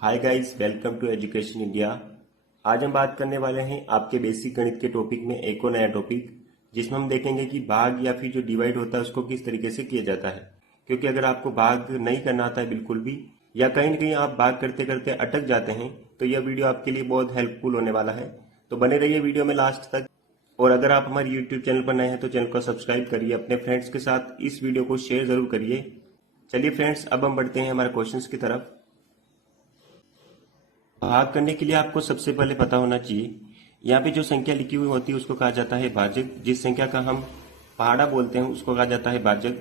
Hi guys, welcome to education India. आज हम बात करने वाले हैं आपके बेसिक गणित के टॉपिक में एक और नया टॉपिक, जिसमें हम देखेंगे कि भाग या फिर जो डिवाइड होता है उसको किस तरीके से किया जाता है। क्योंकि अगर आपको भाग नहीं करना आता है बिल्कुल भी, या कहीं न कहीं आप भाग करते करते अटक जाते हैं, तो यह वीडियो आपके लिए बहुत हेल्पफुल होने वाला है। तो बने रहिए वीडियो में लास्ट तक। और अगर आप हमारे यूट्यूब चैनल पर नए हैं तो चैनल को सब्सक्राइब करिए, अपने फ्रेंड्स के साथ इस वीडियो को शेयर जरूर करिए। चलिए फ्रेंड्स, अब हम बढ़ते हैं हमारे क्वेश्चंस की तरफ। भाग करने के लिए आपको सबसे पहले पता होना चाहिए, यहाँ पे जो संख्या लिखी हुई होती है उसको कहा जाता है भाजक। जिस संख्या का हम पहाड़ा बोलते हैं उसको कहा जाता है भाजक।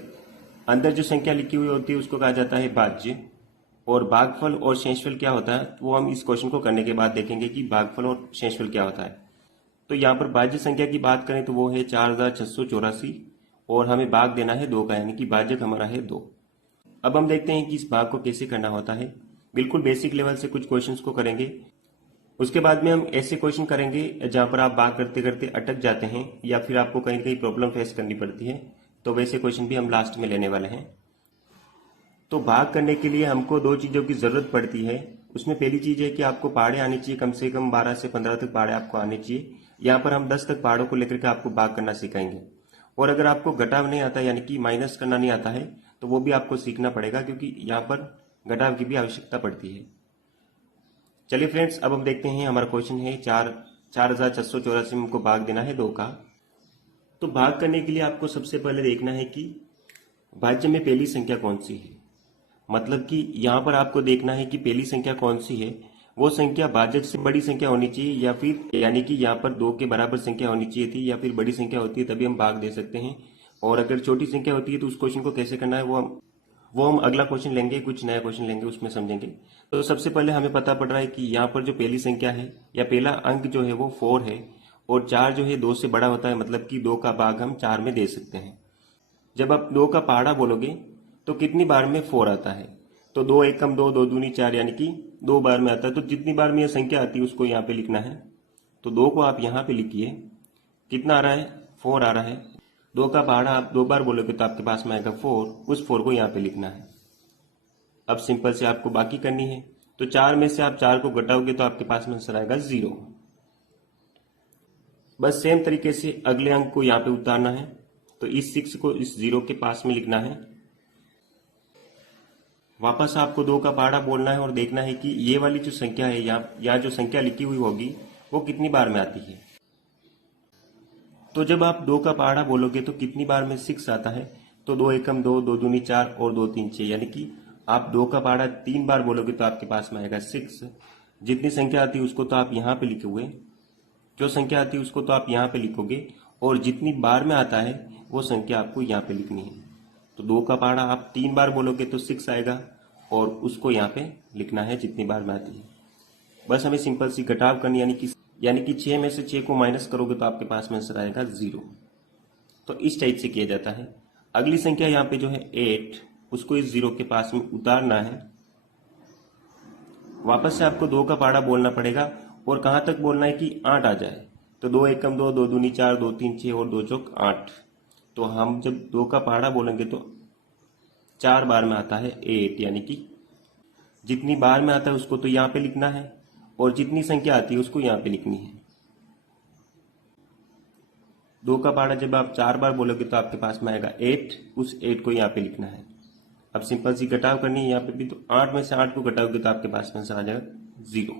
अंदर जो संख्या लिखी हुई होती है उसको कहा जाता है भाज्य। और भागफल और शेषफल क्या होता है वो हम इस क्वेश्चन को करने के बाद देखेंगे कि भागफल और शेषफल क्या होता है। तो यहाँ पर भाज्य संख्या की बात करें तो वो है 4684 और हमें भाग देना है 2 का, यानी कि भाजक हमारा है 2। अब हम देखते हैं कि इस भाग को कैसे करना होता है। बिल्कुल बेसिक लेवल से कुछ क्वेश्चंस को करेंगे, उसके बाद में हम ऐसे क्वेश्चन करेंगे जहां पर आप भाग करते करते अटक जाते हैं या फिर आपको कहीं कहीं प्रॉब्लम फेस करनी पड़ती है, तो वैसे क्वेश्चन भी हम लास्ट में लेने वाले हैं। तो भाग करने के लिए हमको 2 चीजों की जरूरत पड़ती है। उसमें पहली चीज है कि आपको पहाड़े आने चाहिए, कम से कम 12 से 15 तक पहाड़े आपको आने चाहिए। यहाँ पर हम 10 तक पहाड़ों को लेकर के आपको भाग करना सिखाएंगे। और अगर आपको घटाव नहीं आता यानी कि माइनस करना नहीं आता है तो वो भी आपको सीखना पड़ेगा, क्योंकि यहाँ पर घटाव की भी आवश्यकता पड़ती है। चलिए फ्रेंड्स, अब हम देखते हैं। हमारा क्वेश्चन है 4684 में हमको भाग देना है 2 का। तो भाग करने के लिए आपको सबसे पहले देखना है कि भाज्य में पहली संख्या कौन सी है। मतलब कि यहाँ पर आपको देखना है कि पहली संख्या कौन सी है। वो संख्या भाजक से बड़ी संख्या होनी चाहिए या फिर यानी कि यहाँ पर 2 के बराबर संख्या होनी चाहिए थी, या फिर बड़ी संख्या होती है तभी हम भाग दे सकते हैं। और अगर छोटी संख्या होती है तो उस क्वेश्चन को कैसे करना है वो हम अगला क्वेश्चन लेंगे, कुछ नया क्वेश्चन लेंगे, उसमें समझेंगे। तो सबसे पहले हमें पता पड़ रहा है कि यहाँ पर जो पहली संख्या है या पहला अंक जो है वो 4 है, और 4 जो है 2 से बड़ा होता है, मतलब कि 2 का भाग हम 4 में दे सकते हैं। जब आप 2 का पहाड़ा बोलोगे तो कितनी बार में 4 आता है, तो 2 एकम 2, 2 दूनी 4, यानी कि 2 बार में आता है। तो जितनी बार में यह संख्या आती है उसको यहाँ पे लिखना है। तो 2 को आप यहाँ पे लिखिए, कितना आ रहा है, 4 आ रहा है। 2 का पहाड़ा आप 2 बार बोलोगे तो आपके पास में आएगा 4, उस 4 को यहाँ पे लिखना है। अब सिंपल से आपको बाकी करनी है। तो 4 में से आप 4 को घटाओगे तो आपके पास में आंसर आएगा 0। बस सेम तरीके से अगले अंक को यहाँ पे उतारना है। तो इस 6 को इस 0 के पास में लिखना है। वापस आपको 2 का पहाड़ा बोलना है और देखना है कि ये वाली जो संख्या है यहाँ जो संख्या लिखी हुई होगी वो कितनी बार में आती है। तो जब आप 2 का पहाड़ा बोलोगे तो कितनी बार में 6 आता है, तो 2 एकम 2, 2 दूनी 4 और 2 तीन 6, यानी कि आप 2 का पहाड़ा 3 बार बोलोगे तो आपके पास में आएगा 6। जितनी संख्या आती है उसको तो आप यहाँ पे लिखोगे, जो संख्या आती है उसको तो आप यहाँ पे लिखोगे, और जितनी बार में आता है वो संख्या आपको यहाँ पे लिखनी है। तो 2 का पहाड़ा आप 3 बार बोलोगे तो 6 आएगा, और उसको यहाँ पे लिखना है जितनी बार में आती है। बस हमें सिंपल सी घटाव करनी, यानी कि 6 में से 6 को माइनस करोगे तो आपके पास में आंसर आएगा 0। तो इस टाइप से किया जाता है। अगली संख्या यहाँ पे जो है 8, उसको इस 0 के पास में उतारना है। वापस से आपको 2 का पहाड़ा बोलना पड़ेगा, और कहां तक बोलना है कि 8 आ जाए। तो 2 एकम 2, 2 दूनी 4, 2 तीन 6 और 2 चौक 8। तो हम जब 2 का पहाड़ा बोलेंगे तो 4 बार में आता है 8, यानी कि जितनी बार में आता है उसको तो यहाँ पे लिखना है, और जितनी संख्या आती है उसको यहाँ पे लिखनी है। 2 का पहाड़ा जब आप 4 बार बोलोगे तो आपके पास में आएगा 8, उस 8 को यहाँ पे लिखना है। अब सिंपल सी घटाव करनी है यहाँ पे भी। तो 8 में से 8 को घटाओगे तो आपके पास में आंसर आ जाएगा 0,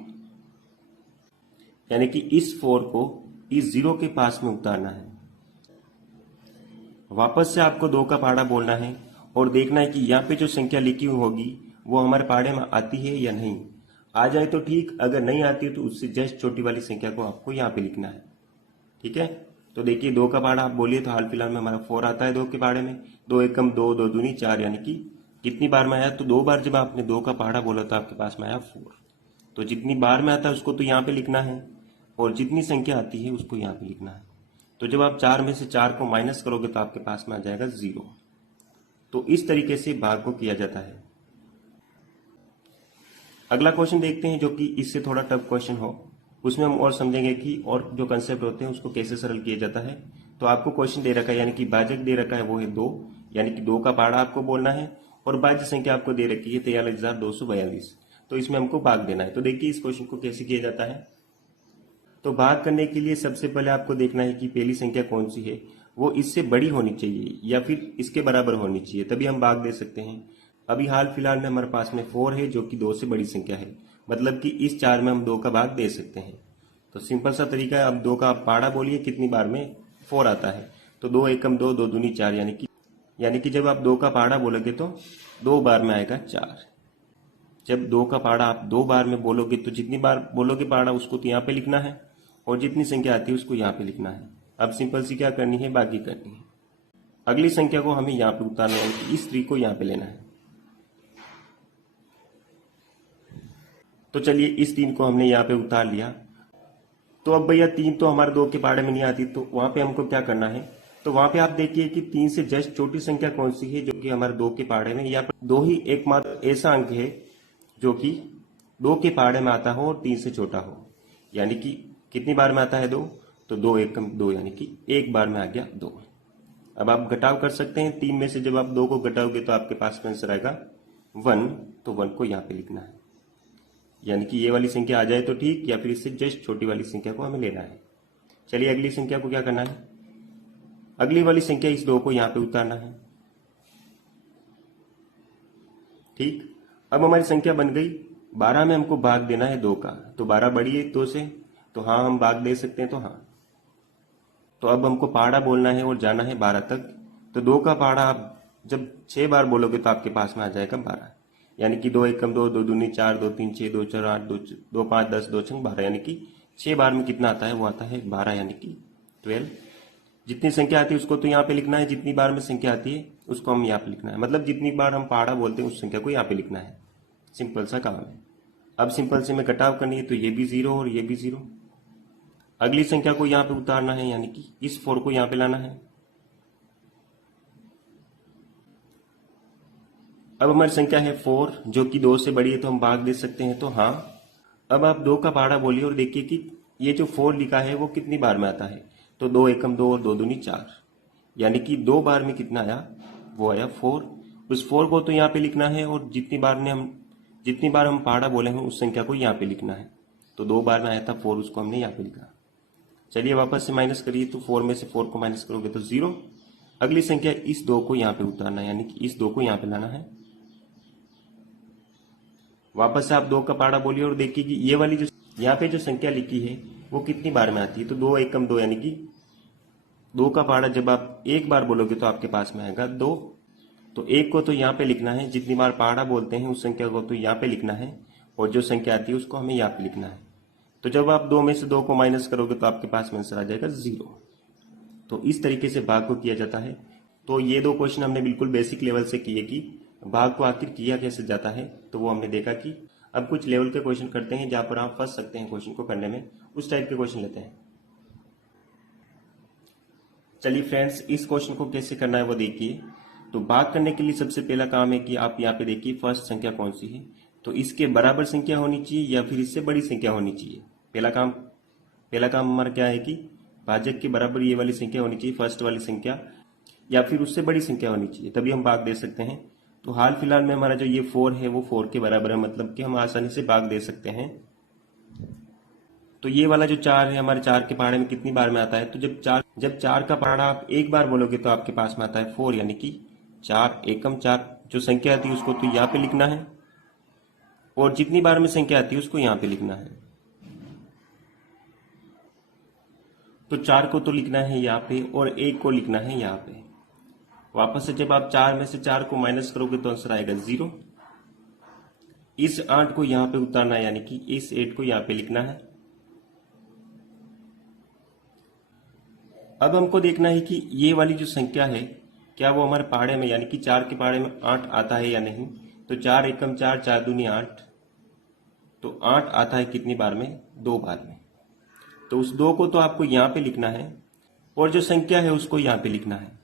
यानी कि इस 4 को इस 0 के पास में उतारना है। वापस से आपको 2 का पहाड़ा बोलना है और देखना है कि यहाँ पे जो संख्या लिखी हुई होगी वो हमारे पहाड़े में आती है या नहीं। आ जाए तो ठीक, अगर नहीं आती है तो उससे जस्ट छोटी वाली संख्या को आपको यहाँ पे लिखना है। ठीक है, तो देखिए 2 का पहाड़ा आप बोलिए तो हाल फिलहाल में हमारा 4 आता है 2 के पहाड़े में। 2 एकम 2, 2 दूनी 4, यानी कि कितनी बार में आया, तो 2 बार जब आपने 2 का पहाड़ा बोला तो आपके पास में आया 4। तो जितनी बार में आता है उसको तो यहाँ पे लिखना है, और जितनी संख्या आती है उसको यहाँ पे लिखना है। तो जब आप 4 में से 4 को माइनस करोगे तो आपके पास में आ जाएगा 0। तो इस तरीके से भाग को किया जाता है। अगला क्वेश्चन देखते हैं, जो कि इससे थोड़ा टफ क्वेश्चन हो। उसमें हम और समझेंगे कि और जो कंसेप्ट होते हैं उसको कैसे सरल किया जाता है। तो आपको क्वेश्चन दे रखा है, यानी कि भाजक दे रखा है वो है 2, यानी कि 2 का पहाड़ा आपको बोलना है, और भाज्य संख्या आपको दे रखी है 43,242। तो इसमें हमको भाग देना है। तो देखिए इस क्वेश्चन को कैसे किया जाता है। तो भाग करने के लिए सबसे पहले आपको देखना है कि पहली संख्या कौन सी है, वो इससे बड़ी होनी चाहिए या फिर इसके बराबर होनी चाहिए, तभी हम भाग दे सकते हैं। अभी हाल फिलहाल में हमारे पास में 4 है जो कि 2 से बड़ी संख्या है, मतलब कि इस 4 में हम 2 का भाग दे सकते हैं। तो सिंपल सा तरीका है। अब 2 का आप पाड़ा बोलिए कितनी बार में 4 आता है, तो 2 एकम 2, 2 दूनी 4, यानी कि जब आप 2 का पाड़ा बोलोगे तो 2 बार में आएगा 4। जब 2 का पाड़ा आप 2 बार में बोलोगे तो जितनी बार बोलोगे पाड़ा उसको तो यहाँ पे लिखना है, और जितनी संख्या आती है उसको यहाँ पे लिखना है। अब सिंपल सी क्या करनी है, बाकी करनी है। अगली संख्या को हमें यहाँ पे उतारना है, इस 3 को यहाँ पे लेना है। तो चलिए इस 3 को हमने यहाँ पे उतार लिया। तो अब भैया 3 तो हमारे 2 के पाड़े में नहीं आती, तो वहां पे हमको क्या करना है, तो वहां पे आप देखिए कि 3 से जस्ट छोटी संख्या कौन सी है जो कि हमारे 2 के पाड़े में, या 2 ही एकमात्र ऐसा अंक है जो कि 2 के पाड़े में आता हो और 3 से छोटा हो। यानी कि कितनी बार में आता है 2, तो 2 एकम 2, यानी कि एक बार में आ गया 2। अब आप घटाव कर सकते हैं, 3 में से जब आप 2 को घटाओगे तो आपके पास में आंसर आएगा 1, तो 1 को यहाँ पे लिखना है। यानी कि ये वाली संख्या आ जाए तो ठीक, या फिर इससे जस्ट छोटी वाली संख्या को हमें लेना है। चलिए अगली संख्या को क्या करना है, अगली वाली संख्या इस 2 को यहाँ पे उतारना है। ठीक, अब हमारी संख्या बन गई 12 में हमको भाग देना है 2 का, तो 12 बड़ी है 2 से, तो हाँ हम भाग दे सकते हैं, तो हाँ। तो अब हमको पाड़ा बोलना है और जाना है 12 तक। तो 2 का पाड़ा आप जब 6 बार बोलोगे तो आपके पास में आ जाएगा 12, यानी कि 2 एकम 2, 2 दूनी 4, 2 3 6, 2 4 8, 2 5 10, 2 6 12, यानी कि 6 बार में कितना आता है, वो आता है 12, यानी कि 12। जितनी संख्या आती है उसको तो यहाँ पे लिखना है, जितनी बार में संख्या आती है उसको हम यहाँ पे लिखना है, मतलब जितनी बार हम पाड़ा बोलते हैं उस संख्या को यहाँ पे लिखना है। सिंपल सा काम है। अब सिंपल से में घटाव करनी है, तो ये भी 0 और ये भी 0। अगली संख्या को यहाँ पे उतारना है, यानी कि इस 4 को यहाँ पे लाना है। अब हमारी संख्या है 4 जो कि 2 से बड़ी है, तो हम भाग दे सकते हैं, तो हाँ। अब आप 2 का पाड़ा बोलिए और देखिए कि ये जो 4 लिखा है वो कितनी बार में आता है, तो 2 एकम 2 और 2 दूनी 4, यानी कि 2 बार में कितना आया, वो आया 4। उस 4 को तो यहाँ पे लिखना है, और जितनी बार हम पाड़ा बोले हैं उस संख्या को यहाँ पे लिखना है। तो 2 बार में आया था 4, उसको हमने यहाँ पे लिखा। चलिए वापस से माइनस करिए, तो 4 में से 4 को माइनस करोगे तो 0। अगली संख्या इस 2 को यहाँ पे उतारना है, यानी कि इस 2 को यहाँ पे लाना है। वापस से आप 2 का पाड़ा बोलिए और देखिए कि ये वाली जो यहाँ पे जो संख्या लिखी है वो कितनी बार में आती है, तो 2 एकम 2, यानी कि 2 का पाड़ा जब आप एक बार बोलोगे तो आपके पास में आएगा 2। तो 1 को तो यहाँ पे लिखना है, जितनी बार पाड़ा बोलते हैं उस संख्या को तो यहाँ पे लिखना है, और जो संख्या आती है उसको हमें यहाँ पे लिखना है। तो जब आप 2 में से 2 को माइनस करोगे तो आपके पास में आंसर आ जाएगा 0। तो इस तरीके से भाग को किया जाता है। तो ये 2 क्वेश्चन हमने बिल्कुल बेसिक लेवल से किए कि भाग को आखिर किया कैसे जाता है, तो वो हमने देखा कि अब कुछ लेवल के क्वेश्चन करते हैं जहां पर आप फंस सकते हैं क्वेश्चन को करने में, उस टाइप के क्वेश्चन लेते हैं। चलिए फ्रेंड्स, इस क्वेश्चन को कैसे करना है वो देखिए। तो भाग करने के लिए सबसे पहला काम है कि आप यहाँ पे देखिए फर्स्ट संख्या कौन सी है, तो इसके बराबर संख्या होनी चाहिए या फिर इससे बड़ी संख्या होनी चाहिए। पहला काम हमारा क्या है कि भाजक के बराबर ये वाली संख्या होनी चाहिए, फर्स्ट वाली संख्या, या फिर उससे बड़ी संख्या होनी चाहिए, तभी हम भाग दे सकते हैं। तो हाल फिलहाल में हमारा जो ये 4 है वो 4 के बराबर है, मतलब कि हम आसानी से भाग दे सकते हैं। तो ये वाला जो 4 है हमारे 4 के पहाड़े में कितनी बार में आता है, तो जब 4 का पहाड़ा आप एक बार बोलोगे तो आपके पास में आता है 4, यानी कि 4 एकम 4। जो संख्या आती है उसको तो यहाँ पे लिखना है, और जितनी बार में संख्या आती है उसको यहाँ पे लिखना है। तो 4 को तो लिखना है यहाँ पे और 1 को लिखना है यहाँ पे। वापस से जब आप 4 में से 4 को माइनस करोगे तो आंसर आएगा 0। इस 8 को यहाँ पे उतारना है, यानी कि इस 8 को यहाँ पे लिखना है। अब हमको देखना है कि ये वाली जो संख्या है क्या वो हमारे पहाड़े में, यानी कि 4 के पहाड़े में 8 आता है या नहीं। तो 4 एकम 4, 4 दूनी 8, तो 8 आता है कितनी बार में, 2 बार में। तो उस 2 को तो आपको यहाँ पे लिखना है, और जो संख्या है उसको यहाँ पे लिखना है।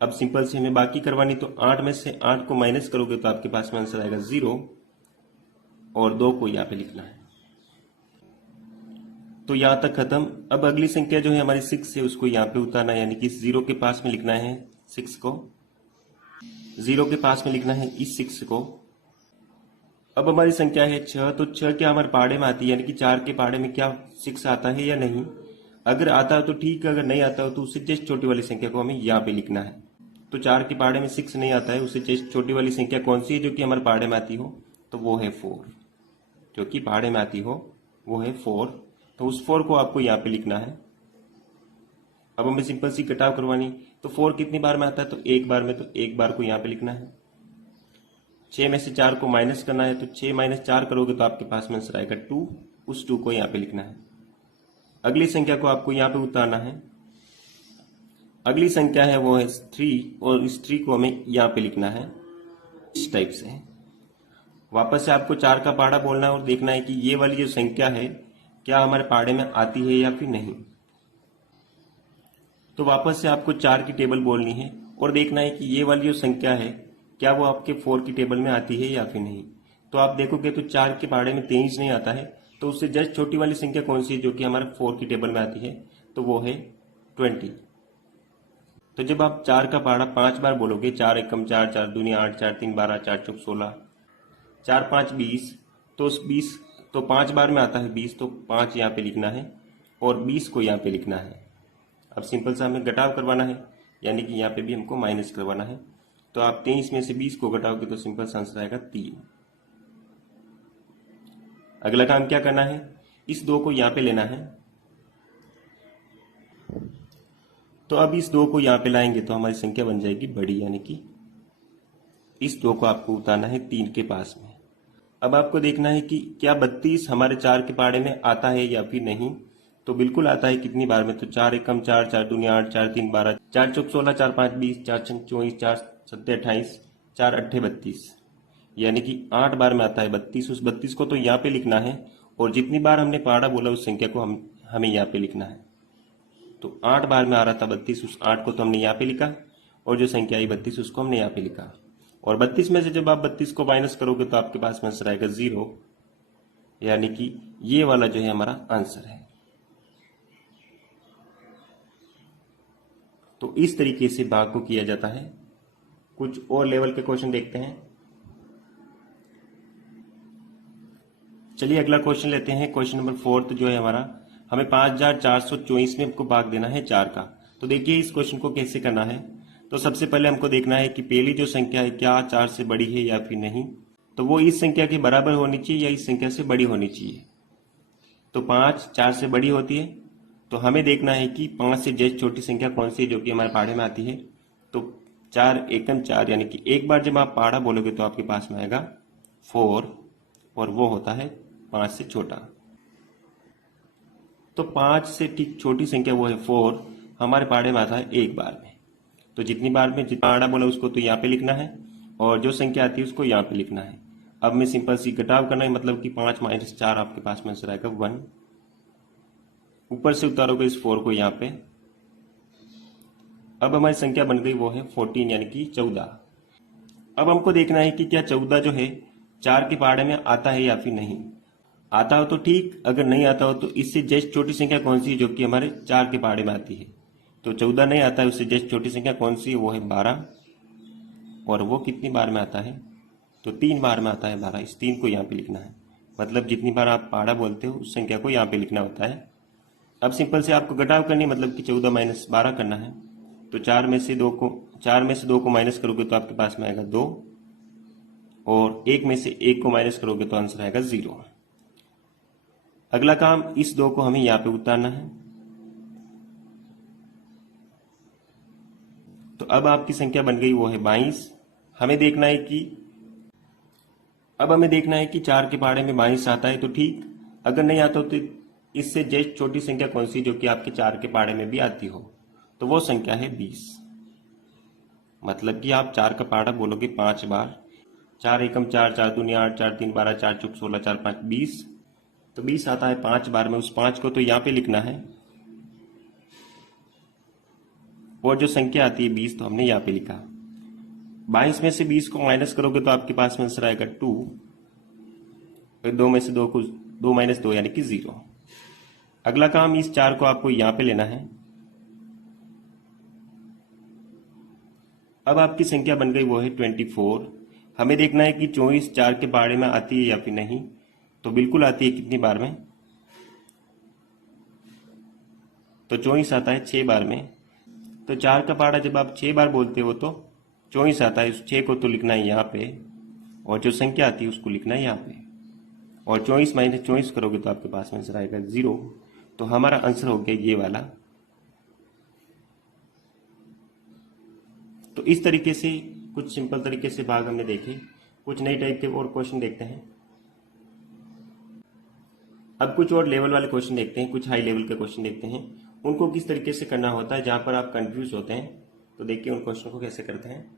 अब सिंपल से हमें बाकी करवानी, तो 8 में से 8 को माइनस करोगे तो आपके पास में आंसर आएगा 0, और 2 को यहाँ पे लिखना है। तो यहां तक खत्म। अब अगली संख्या जो है हमारी 6 है, उसको यहाँ पे उतारना है, यानी कि 0 के पास में लिखना है 6 को, 0 के पास में लिखना है इस 6 को, अब हमारी संख्या है 6, तो 6 क्या हमारे पहाड़े में आती है, यानी कि 4 के पहाड़े में क्या 6 आता है या नहीं। अगर आता हो तो ठीक, अगर नहीं आता हो तो उससे जस्ट छोटी वाली संख्या को हमें यहाँ पे लिखना है। तो 4 के पहाड़े में 6 नहीं आता है, उससे जस्ट छोटी वाली संख्या कौन सी है जो कि हमारे पहाड़े में आती हो, तो वो है 4। जो कि पहाड़े में आती हो वो है 4, तो उस 4 को आपको यहाँ पे लिखना है। अब हमें सिंपल सी घटाव करवानी, तो 4 कितनी बार में आता है, तो एक बार में, तो एक बार को यहाँ पे लिखना है। 6 में से 4 को माइनस करना है, तो 6 माइनस 4 करोगे तो आपके पास में आंसर आएगा 2, उस 2 को यहाँ पे लिखना है। अगली संख्या को आपको यहाँ पे उतारना है। अगली संख्या है वो है 3, और इस 3 को हमें यहाँ पे लिखना है इस टाइप से। वापस से आपको 4 का पहाड़ा बोलना है और देखना है कि ये वाली जो संख्या है क्या हमारे पहाड़े में आती है या फिर नहीं। तो वापस से आपको 4 की टेबल बोलनी है और देखना है कि ये वाली जो संख्या है क्या वो आपके 4 की टेबल में आती है या फिर नहीं। तो आप देखोगे तो 4 के पहाड़े में 23 नहीं आता है, तो उससे जस्ट छोटी वाली संख्या कौन सी है जो कि हमारे 4 की टेबल में आती है, तो वो है 20। तो जब आप 4 का पहाड़ा 5 बार बोलोगे, 4 एकम 4, 4 दूनी 8, 4 3 12, 4 चौक 16, 4 5 20, तो उस 20 तो 5 बार में आता है 20, तो 5 यहाँ पे लिखना है और 20 को यहाँ पे लिखना है। अब सिंपल सा हमें घटाव करवाना है, यानी कि यहाँ पे भी हमको माइनस करवाना है। तो आप 23 में से 20 को घटाओगे तो सिंपल सा आंसर आएगा 3। अगला काम क्या करना है, इस 2 को यहाँ पे लेना है। तो अब इस 2 को यहाँ पे लाएंगे तो हमारी संख्या बन जाएगी बड़ी, यानी कि इस 2 को आपको उतारना है 3 के पास में। अब आपको देखना है कि क्या 32 हमारे 4 के पहाड़े में आता है या फिर नहीं। तो बिल्कुल आता है, कितनी बार में, तो 4 एकम 4, 4 दूनी 8, 4 3 12, 4 चौक 16, 4 5 20, 4 छक 24, 4 7 28, 4 8 32, यानी कि 8 बार में आता है 32। उस 32 को तो यहाँ पे लिखना है और जितनी बार हमने पहाड़ा बोला उस संख्या को हमें यहाँ पे लिखना है। तो 8 बार में आ रहा था 32, उस 8 को तो हमने यहाँ पे लिखा और जो संख्या आई 32 उसको हमने यहाँ पे लिखा। और 32 में से जब आप 32 को माइनस करोगे तो आपके पास में आंसर आएगा 0, यानी कि ये वाला जो है हमारा आंसर है। तो इस तरीके से भाग को किया जाता है। कुछ और लेवल के क्वेश्चन देखते हैं। चलिए अगला क्वेश्चन लेते हैं, क्वेश्चन नंबर 4 जो है हमारा, हमें 5424 में हमको भाग देना है 4 का। तो देखिए इस क्वेश्चन को कैसे करना है। तो सबसे पहले हमको देखना है कि पहली जो संख्या है क्या 4 से बड़ी है या फिर नहीं। तो वो इस संख्या के बराबर होनी चाहिए या इस संख्या से बड़ी होनी चाहिए। तो 5 4 से बड़ी होती है, तो हमें देखना है कि 5 से जस्ट छोटी संख्या कौन सी है जो कि हमारे पहाड़े में आती है। तो 4 एकम 4, यानी कि एक बार जब आप पहाड़ा बोलोगे तो आपके पास में आएगा 4, और वो होता है 5 से छोटा। तो 5 से ठीक छोटी संख्या वो है 4, हमारे पहाड़े में आता है एक बार में। तो जितनी बार में जितना पहाड़ा बोला उसको तो यहाँ पे लिखना है और जो संख्या आती है उसको यहाँ पे लिखना है। अब में सिंपल सी घटाव करना है, मतलब कि 5 माइनस 4 आपके पास में आंसर आएगा 1। ऊपर से उतारोगे इस 4 को यहाँ पे। अब हमारी संख्या बन गई वो है 14, यानी कि 14। अब हमको देखना है कि क्या 14 जो है 4 के पहाड़े में आता है या फिर नहीं। आता हो तो ठीक, अगर नहीं आता हो तो इससे जस्ट छोटी संख्या कौन सी है जो कि हमारे 4 के पहाड़े में आती है। तो 14 नहीं आता है, उससे जस्ट छोटी संख्या कौन सी है, वो है 12। और वो कितनी बार में आता है, तो 3 बार में आता है 12। इस 3 को यहाँ पे लिखना है, मतलब जितनी बार आप पहाड़ा बोलते हो उस संख्या को यहाँ पे लिखना होता है। अब सिंपल से आपको घटाव करनी, मतलब कि 14 माइनस 12 करना है। तो 4 में से 2 को माइनस करोगे तो आपके पास में आएगा 2, और 1 में से 1 को माइनस करोगे तो आंसर आएगा 0। अगला काम, इस 2 को हमें यहाँ पे उतारना है। तो अब आपकी संख्या बन गई वो है 22। हमें देखना है कि 4 के पहाड़े में 22 आता है तो ठीक, अगर नहीं आता तो इससे जस्ट छोटी संख्या कौन सी जो कि आपके 4 के पहाड़े में भी आती हो, तो वो संख्या है 20। मतलब कि आप 4 का पहाड़ा बोलोगे 5 बार, 4 एकम 4, 4 दूनी 8, 4 3 12, 4 चौक 16, 4 5 20, तो 20 आता है 5 बार में। उस 5 को तो यहाँ पे लिखना है और जो संख्या आती है 20 तो हमने यहाँ पे लिखा। 22 में से 20 को माइनस करोगे तो आपके पास में आंसर आएगा 2। फिर 2 में से 2 माइनस 2 यानी कि 0। अगला काम, इस 4 को आपको यहाँ पे लेना है। अब आपकी संख्या बन गई वो है 24। हमें देखना है कि 24 4 के पहाड़े में आती है या फिर नहीं। तो बिल्कुल आती है, कितनी बार में? तो 24 आता है 6 बार में। तो 4 का पहाड़ा जब आप 6 बार बोलते हो तो 24 आता है, उस 6 को तो लिखना है यहाँ पे, और जो संख्या आती है उसको लिखना है यहाँ पे। और 24 माइनस 24 करोगे तो आपके पास में आंसर आएगा 0। तो हमारा आंसर हो गया ये वाला। तो इस तरीके से कुछ सिंपल तरीके से भाग हमने देखे। कुछ नई टाइप के और क्वेश्चन देखते हैं। अब कुछ और लेवल वाले क्वेश्चन देखते हैं, कुछ हाई लेवल के क्वेश्चन देखते हैं, उनको किस तरीके से करना होता है जहां पर आप कंफ्यूज होते हैं। तो देखिए उन क्वेश्चन को कैसे करते हैं।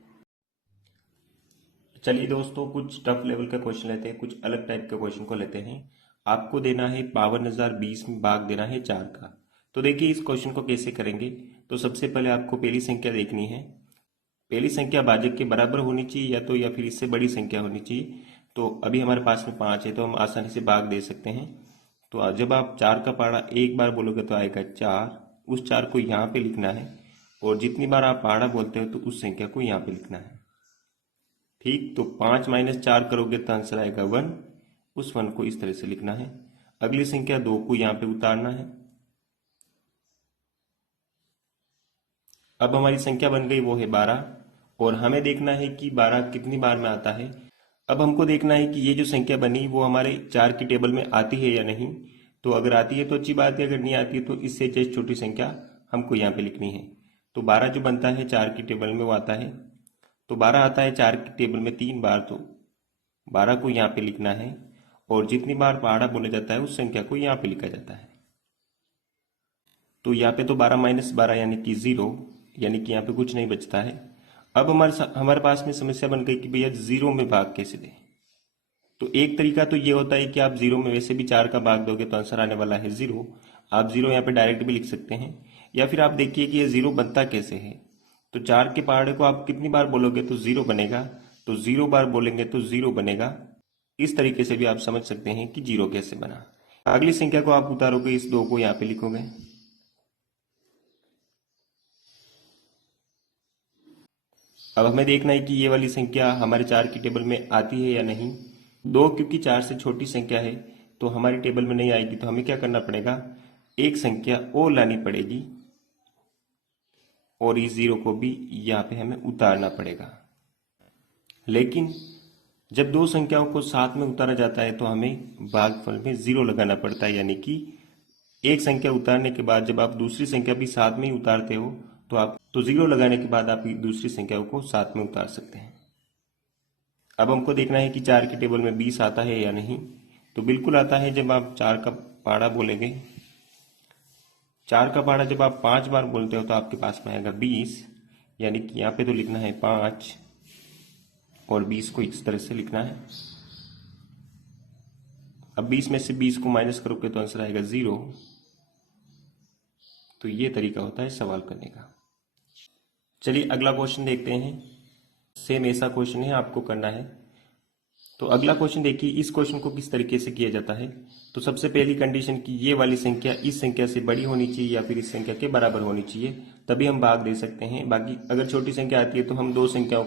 चलिए दोस्तों, कुछ टफ लेवल का क्वेश्चन लेते हैं, कुछ अलग टाइप के क्वेश्चन को लेते हैं। आपको देना है 52,020 में भाग देना है 4 का। तो देखिए इस क्वेश्चन को कैसे करेंगे। तो सबसे पहले आपको पहली संख्या देखनी है। पहली संख्या भाजक के बराबर होनी चाहिए या फिर इससे बड़ी संख्या होनी चाहिए। तो अभी हमारे पास में 5 है, तो हम आसानी से भाग दे सकते हैं। तो जब आप 4 का पहाड़ा एक बार बोलोगे तो आएगा 4। उस 4 को यहाँ पे लिखना है, और जितनी बार आप पहाड़ा बोलते हो तो उस संख्या को यहाँ पे लिखना है। ठीक, तो 5 माइनस 4 करोगे तो आंसर आएगा 1। उस 1 को इस तरह से लिखना है। अगली संख्या 2 को यहाँ पे उतारना है। अब हमारी संख्या बन गई, वो है 12, और हमें देखना है कि 12 कितनी बार में आता है। अब हमको देखना है कि ये जो संख्या बनी वो हमारे 4 की टेबल में आती है या नहीं। तो अगर आती है तो अच्छी बात है, अगर नहीं आती है तो इससे जस्ट छोटी संख्या हमको यहाँ पे लिखनी है। तो 12 जो बनता है 4 की टेबल में वो आता है। तो 12 आता है 4 की टेबल में 3 बार, तो 12 को यहाँ पे लिखना है, और जितनी बार पहाड़ा बोला जाता है उस संख्या को यहाँ पे लिखा जाता है। तो यहाँ पे तो 12 माइनस 12 यानी कि 0, यानी कि यहाँ पे कुछ नहीं बचता है। अब हमारे पास में समस्या बन गई कि भैया 0 में भाग कैसे दें। तो एक तरीका तो ये होता है कि आप 0 में वैसे भी 4 का भाग दोगे तो आंसर आने वाला है 0। आप 0 यहाँ पे डायरेक्ट भी लिख सकते हैं, या फिर आप देखिए कि ये 0 बनता कैसे है। तो 4 के पहाड़े को आप कितनी बार बोलोगे तो 0 बनेगा, तो 0 बार बोलेंगे तो 0 बनेगा। इस तरीके से भी आप समझ सकते हैं कि 0 कैसे बना। अगली संख्या को आप उतारोगे, इस 2 को यहाँ पे लिखोगे। अब हमें देखना है कि ये वाली संख्या हमारे 4 की टेबल में आती है या नहीं। 2 क्योंकि 4 से छोटी संख्या है तो हमारी टेबल में नहीं आएगी, तो हमें क्या करना पड़ेगा, एक संख्या और लानी पड़ेगी, और इस 0 को भी यहाँ पे हमें उतारना पड़ेगा। लेकिन जब 2 संख्याओं को साथ में उतारा जाता है तो हमें भागफल में 0 लगाना पड़ता है, यानी कि एक संख्या उतारने के बाद जब आप दूसरी संख्या भी साथ में ही उतारते हो तो 0 लगाने के बाद आप दूसरी संख्याओं को साथ में उतार सकते हैं। अब हमको देखना है कि 4 की टेबल में 20 आता है या नहीं। तो बिल्कुल आता है, जब आप 4 का पहाड़ा बोलेंगे। 4 का पहाड़ा जब आप 5 बार बोलते हो तो आपके पास में आएगा 20, यानी कि यहाँ पे तो लिखना है 5, और 20 को इस तरह से लिखना है। अब 20 में से 20 को माइनस करोगे तो आंसर आएगा 0। तो ये तरीका होता है सवाल करने का। चलिए अगला क्वेश्चन देखते हैं। सेम ऐसा क्वेश्चन है, आपको करना है। तो अगला क्वेश्चन देखिए, इस क्वेश्चन को किस तरीके से किया जाता है। तो सबसे पहली कंडीशन कि ये वाली संख्या इस संख्या से बड़ी होनी चाहिए या फिर इस संख्या के बराबर होनी चाहिए, तभी हम भाग दे सकते हैं। बाकी अगर छोटी संख्या आती है तो हम दो संख्याओं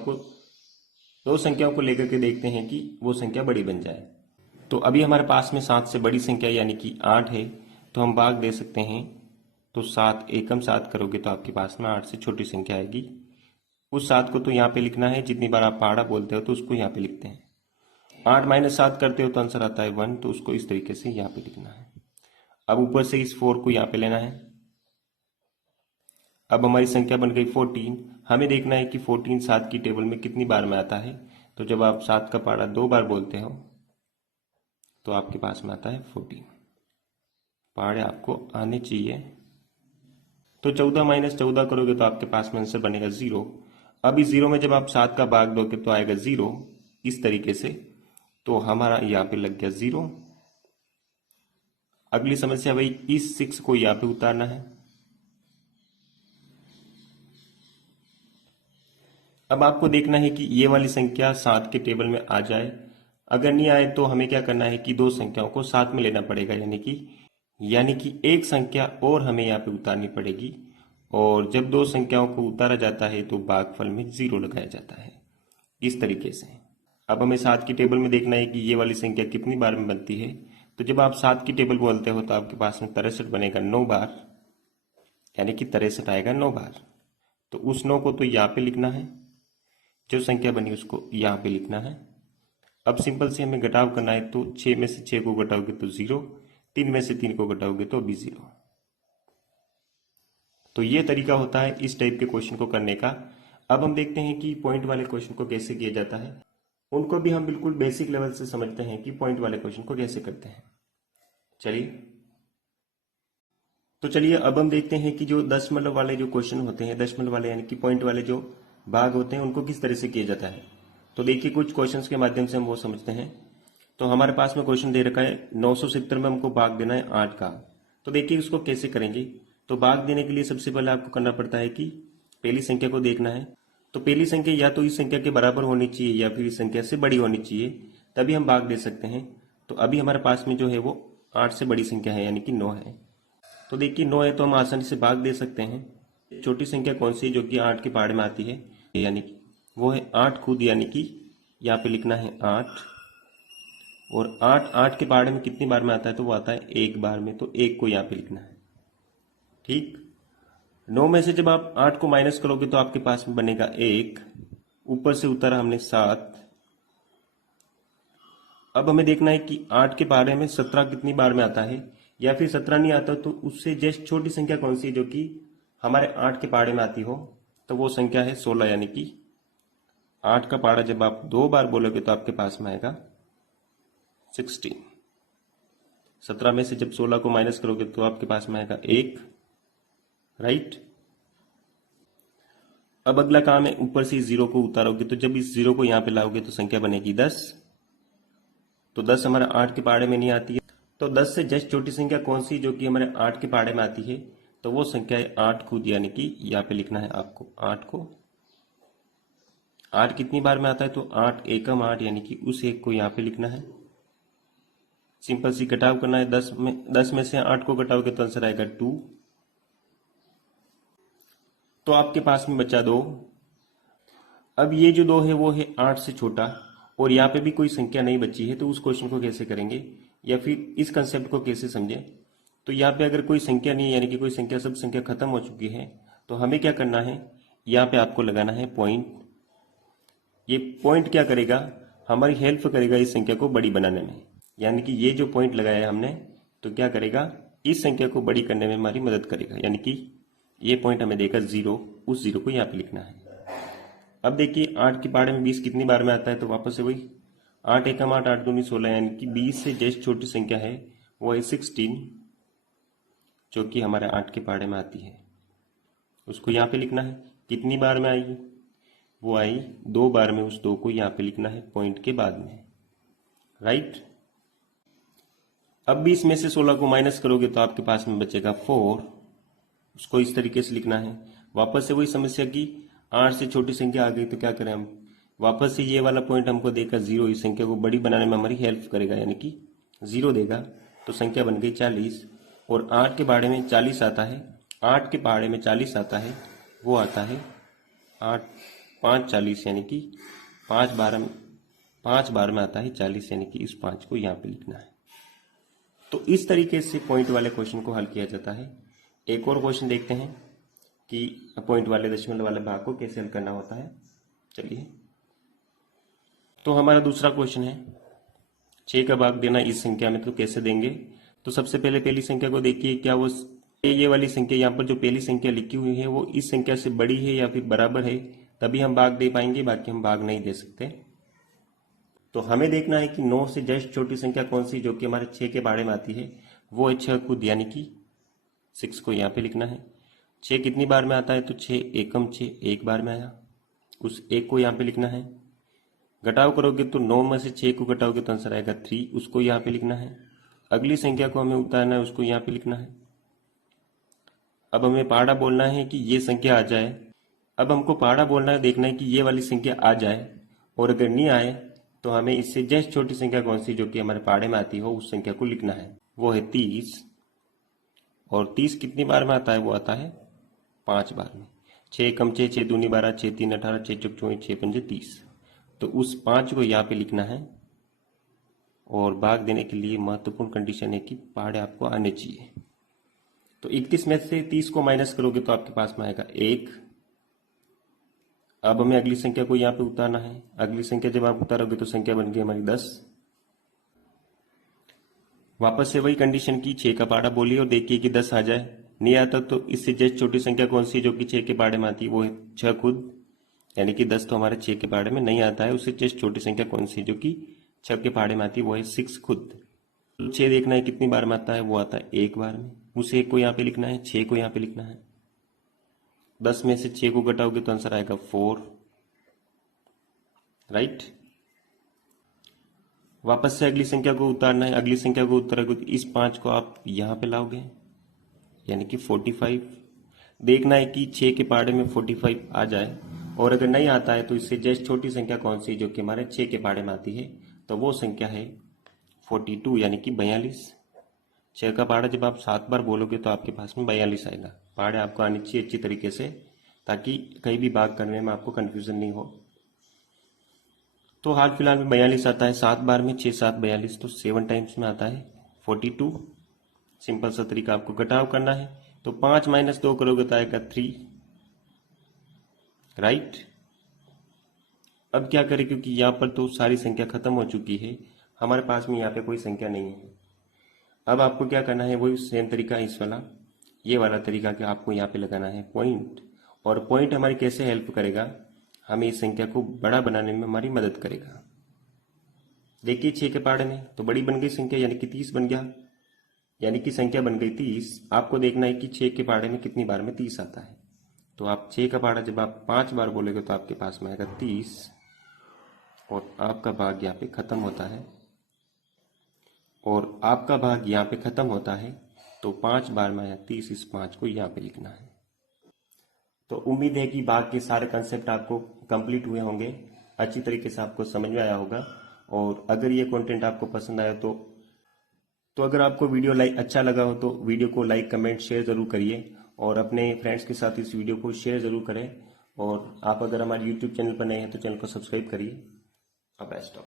को लेकर के देखते हैं कि वो संख्या बड़ी बन जाए। तो अभी हमारे पास में 7 से बड़ी संख्या यानी कि 8 है, तो हम भाग दे सकते हैं। तो 7 एकम 7 करोगे तो आपके पास में 8 से छोटी संख्या आएगी। उस 7 को तो यहाँ पे लिखना है, जितनी बार आप पहाड़ा बोलते हो तो उसको यहाँ पे लिखते हैं। 8 माइनस 7 करते हो तो आंसर आता है 1, तो उसको इस तरीके से यहाँ पे लिखना है। अब ऊपर से इस 4 को यहाँ पे लेना है। अब हमारी संख्या बन गई 14। हमें देखना है कि 14 7 की टेबल में कितनी बार में आता है। तो जब आप 7 का पहाड़ा 2 बार बोलते हो तो आपके पास में आता है 14। पहाड़े आपको आने चाहिए। तो 14 माइनस 14 करोगे तो आपके पास में आंसर बनेगा 0। अब इस 0 में जब आप 7 का भाग दोगे तो आएगा 0, इस तरीके से। तो हमारा यहाँ पे लग गया 0। अगली समस्या भाई, इस 6 को यहाँ पे उतारना है। अब आपको देखना है कि ये वाली संख्या 7 के टेबल में आ जाए। अगर नहीं आए तो हमें क्या करना है कि दो संख्याओं को साथ में लेना पड़ेगा, यानी कि एक संख्या और हमें यहाँ पे उतारनी पड़ेगी। और जब दो संख्याओं को उतारा जाता है तो भागफल में 0 लगाया जाता है, इस तरीके से। अब हमें 7 की टेबल में देखना है कि ये वाली संख्या कितनी बार में बनती है। तो जब आप 7 की टेबल बोलते हो तो आपके पास में 63 बनेगा 9 बार, यानी कि 63 आएगा 9 बार। तो उस 9 को तो यहाँ पे लिखना है, जो संख्या बनी उसको यहाँ पे लिखना है। अब सिंपल से हमें घटाव करना है, तो 6 में से 6 को घटाओगे तो 0, 3 में से 3 को घटाओगे तो भी 0। तो ये तरीका होता है इस टाइप के क्वेश्चन को करने का। अब हम देखते हैं कि पॉइंट वाले क्वेश्चन को कैसे किया जाता है। उनको भी हम बिल्कुल बेसिक लेवल से समझते हैं कि पॉइंट वाले क्वेश्चन को कैसे करते हैं। चलिए अब हम देखते हैं कि जो दशमलव वाले जो क्वेश्चन होते हैं, दशमलव वाले यानी कि पॉइंट वाले जो भाग होते हैं, उनको किस तरह से किया जाता है। तो देखिए कुछ क्वेश्चंस के माध्यम से हम वो समझते हैं। तो हमारे पास में क्वेश्चन दे रखा है 970 में हमको भाग देना है 8 का। तो देखिए उसको कैसे करेंगे। तो भाग देने के लिए सबसे पहले आपको करना पड़ता है कि पहली संख्या को देखना है। तो पहली संख्या या तो इस संख्या के बराबर होनी चाहिए या फिर इस संख्या से बड़ी होनी चाहिए, तभी हम भाग दे सकते हैं। तो अभी हमारे पास में जो है वो 8 से बड़ी संख्या है, यानी कि 9 है। तो देखिए 9 है तो हम आसानी से भाग दे सकते हैं। छोटी संख्या कौन सी है जो कि 8 के पहाड़े में आती है, यानी कि वो है 8 खुद, यानी कि यहाँ पे लिखना है 8। और 8 के पहाड़े में कितनी बार में आता है, तो वो आता है 1 बार में, तो 1 को यहाँ पे लिखना है। ठीक, 9 में से जब आप 8 को माइनस करोगे तो आपके पास में बनेगा 1, ऊपर से उतारा हमने 7। अब हमें देखना है कि 8 के पहाड़े में 17 कितनी बार में आता है, या फिर 17 नहीं आता तो उससे जस्ट छोटी संख्या कौन सी है जो कि हमारे 8 के पहाड़े में आती हो। तो वो संख्या है 16, यानी कि 8 का पहाड़ा जब आप 2 बार बोलोगे तो आपके पास में आएगा 16। 17 में से जब 16 को माइनस करोगे तो आपके पास में आएगा 1, राइट। अब अगला काम है, ऊपर से इस 0 को उतारोगे तो जब इस 0 को यहाँ पे लाओगे तो संख्या बनेगी 10। तो 10 हमारा 8 के पहाड़े में नहीं आती है, तो 10 से जस्ट छोटी संख्या कौन सी जो कि हमारे 8 के पहाड़े में आती है, तो वो संख्या है 8 खुद, यानी कि यहाँ पे लिखना है आपको 8 को। 8 कितनी बार में आता है, तो 8 एकम 8, यानी कि उस 1 को यहाँ पे लिखना है। सिंपल सी घटाव करना है, 10 में से 8 को घटाओगे तो आंसर आएगा 2। तो आपके पास में बचा 2। अब ये जो 2 है वो है 8 से छोटा, और यहाँ पे भी कोई संख्या नहीं बची है, तो उस क्वेश्चन को कैसे करेंगे या फिर इस कंसेप्ट को कैसे समझें। तो यहाँ पे अगर कोई संख्या नहीं है, यानी कि कोई संख्या, सब संख्या खत्म हो चुकी है, तो हमें क्या करना है, यहाँ पे आपको लगाना है पॉइंट। ये पॉइंट क्या करेगा, हमारी हेल्प करेगा इस संख्या को बड़ी बनाने में। यानी कि ये जो पॉइंट लगाया है हमने, तो क्या करेगा, इस संख्या को बड़ी करने में हमारी मदद करेगा। यानी कि ये पॉइंट हमें देगा 0, उस 0 को यहाँ पे लिखना है। अब देखिए 8 के पहाड़े में 20 कितनी बार में आता है, तो वापस से वही 8 एकम 8, 8 दूनी 16, यानी कि 20 से जस्ट छोटी संख्या है वो है 16, जो कि हमारे 8 के पहाड़े में आती है। उसको यहाँ पे लिखना है। कितनी बार में आई, वो आई 2 बार में, उस 2 को यहाँ पे लिखना है पॉइंट के बाद में, राइट। अब 20 में से 16 को माइनस करोगे तो आपके पास में बचेगा 4, उसको इस तरीके से लिखना है। वापस से वही समस्या की 8 से छोटी संख्या आ गई तो क्या करें हम, वापस से ये वाला पॉइंट हमको देगा 0, इस संख्या को बड़ी बनाने में हमारी हेल्प करेगा, यानी कि 0 देगा, तो संख्या बन गई 40। और 8 के पहाड़े में 40 आता है, 8 के पहाड़े में 40 आता है, वो आता है 8 5 40, यानी कि 5 बार में आता है 40, यानी कि इस 5 को यहाँ पे लिखना है। तो इस तरीके से पॉइंट वाले क्वेश्चन को हल किया जाता है। एक और क्वेश्चन देखते हैं कि पॉइंट वाले दशमलव वाले भाग को कैसे हल करना होता है। चलिए, तो हमारा दूसरा क्वेश्चन है 6 का भाग देना इस संख्या में, तो कैसे देंगे। तो सबसे पहले पहली संख्या को देखिए, क्या वो ये वाली संख्या, यहाँ पर जो पहली संख्या लिखी हुई है वो इस संख्या से बड़ी है या फिर बराबर है, तभी हम भाग दे पाएंगे, बाकी हम भाग नहीं दे सकते। तो हमें देखना है कि 9 से जस्ट छोटी संख्या कौन सी जो कि हमारे 6 के बारे में आती है, वो है 6 खुद, यानी कि 6 को यहाँ पे लिखना है। 6 कितनी बार में आता है, तो 6 एकम 6, 1 बार में आया, उस 1 को यहाँ पे लिखना है। घटाव करोगे तो 9 में से 6 को घटाओगे तो आंसर आएगा 3, उसको यहाँ पे लिखना है। अगली संख्या को हमें उतारना है, उसको यहाँ पे लिखना है। अब हमें पहाड़ा बोलना है कि ये संख्या आ जाए। अब हमको पहाड़ा बोलना है, देखना है कि ये वाली संख्या आ जाए, और अगर नहीं आए तो हमें इससे जस्ट छोटी संख्या कौन सी जो कि हमारे पहाड़े में आती हो उस संख्या को लिखना है, वो है 30। और 30 कितनी बार में आता है, वो आता है 5 बार में। 6 कम 6, 6 दूनी 12, 6 3 18, 6 चौक 24, 6 पंजे 30। तो उस 5 को यहाँ पे लिखना है और भाग देने के लिए महत्वपूर्ण कंडीशन है कि पहाड़े आपको आने चाहिए। तो 31 में से 30 को माइनस करोगे तो आपके पास में आएगा 1। अब हमें अगली संख्या को यहाँ पे उतारना है। अगली संख्या जब आप उतारोगे तो संख्या बन गई हमारी 10। वापस से वही कंडीशन की 6 का पहाड़ा बोलिए और देखिए कि 10 आ जाए। नहीं आता तो इससे जस्ट छोटी संख्या कौन सी जो कि 6 के पहाड़े में आती है, वो है 6 खुद, यानी कि 10 तो हमारे 6 के पहाड़े में नहीं आता है। उससे जस्ट छोटी संख्या कौन सी जो कि 6 के पहाड़े में आती है, वो है 6 खुद। 6 देखना है कितनी बार में आता है, वो आता है एक बार में। उसे 1 को यहाँ पे लिखना है, 6 को यहाँ पे लिखना है। 10 में से 6 को घटाओगे तो आंसर आएगा 4, राइट। वापस से अगली संख्या को उतारना है। अगली संख्या को उतारोगे तो इस 5 को आप यहाँ पे लाओगे, यानी कि 45। देखना है कि 6 के पहाड़े में 45 आ जाए, और अगर नहीं आता है तो इससे जस्ट छोटी संख्या कौन सी जो कि हमारे 6 के पहाड़े में आती है, तो वो संख्या है 42, यानी कि 42। 6 का पहाड़ा जब आप 7 बार बोलोगे तो आपके पास में 42 आएगा। पहाड़े आपको आनी चाहिए अच्छी तरीके से, ताकि कहीं भी भाग करने में आपको कंफ्यूजन नहीं हो। तो हाल फिलहाल में 42 आता है 7 बार में, 6 7 42, तो 7 टाइम्स में आता है 42। सिंपल सा तरीका आपको घटाव करना है। तो 5 माइनस 2 करोगे तो आएगा 3, राइट। अब क्या करें, क्योंकि यहाँ पर तो सारी संख्या खत्म हो चुकी है, हमारे पास में यहाँ पे कोई संख्या नहीं है। अब आपको क्या करना है, वही सेम तरीका इस वाला, ये वाला तरीका कि आपको यहाँ पे लगाना है पॉइंट। और पॉइंट हमारी कैसे हेल्प करेगा, हमें इस संख्या को बड़ा बनाने में हमारी मदद करेगा। देखिए 6 के पहाड़े में तो बड़ी बन गई संख्या, यानी कि 30 बन गया, यानी कि संख्या बन गई 30। आपको देखना है कि 6 के पहाड़े में कितनी बार में 30 आता है। तो आप 6 का पहाड़ा जब आप 5 बार बोलेगे तो आपके पास में आएगा 30, और आपका भाग यहाँ पे खत्म होता है, और आपका भाग यहाँ पे खत्म होता है। तो 5 बार में आया 30, इस 5 को यहाँ पे लिखना है। तो उम्मीद है कि भाग के सारे कंसेप्ट आपको कंप्लीट हुए होंगे, अच्छी तरीके से आपको समझ में आया होगा। और अगर ये कंटेंट आपको पसंद आया तो अगर आपको वीडियो अच्छा लगा हो तो वीडियो को लाइक कमेंट शेयर जरूर करिए, और अपने फ्रेंड्स के साथ इस वीडियो को शेयर जरूर करें। और आप अगर हमारे यूट्यूब चैनल पर नए हैं तो चैनल को सब्सक्राइब करिए। अब बेस्ट।